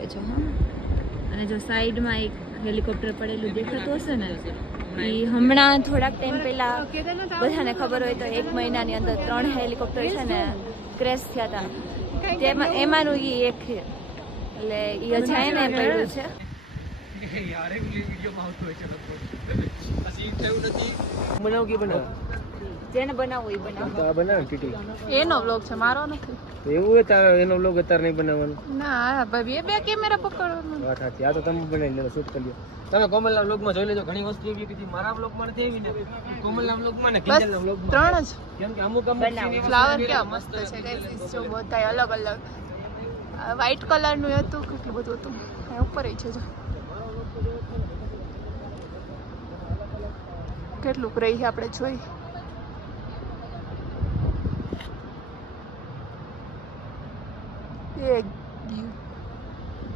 લેજો હા. અને જો સાઈડમાં એક હેલિકોપ્ટર પડેલું દેખાતું હશે ને, એ હમણાં થોડાક ટાઈમ પહેલા બધાને ખબર હોય તો 1 મહિનાની અંદર 3 હેલિકોપ્ટર છે ને ક્રેશ થયા હતા. તેમાં એમાંનું એ એક છે. એટલે એ અજાય ને પડ્યું છે. યાર એક વિડિયોમાં આવતો હોય છે લોકો આ સીન થયું નથી. બનાવ કે બનાવ જેને બનાવવું એ બનાવો. તો આ બનાવ ટીટી એનો વ્લોગ છે, મારો નથી. એવું હોય તારે એનો વ્લોગ અત્યારે નહીં બનાવવાનો. ના ભાઈ, બે કેમેરા પકડવાનો. વાત સાચી. આ તો તમે બનાવી લો, શૂટ કરી લો. તમે કોમલના વ્લોગમાં જોઈ લેજો, ઘણી વસ્તુ એવી હતી મારા વ્લોગમાં નથી આવી ને, કોમલના વ્લોગમાં ને કિંજલના વ્લોગમાં 3 જ. કેમ કે અમુક ફ્લાવર કેવા મસ્ત છે ગાઈસ, જો બધાય અલગ અલગ. વ્હાઈટ કલરનું હતું, કેટલું બધું હતું. ઉપર છે જો કેટલું રહી છે આપણે જોઈ. એક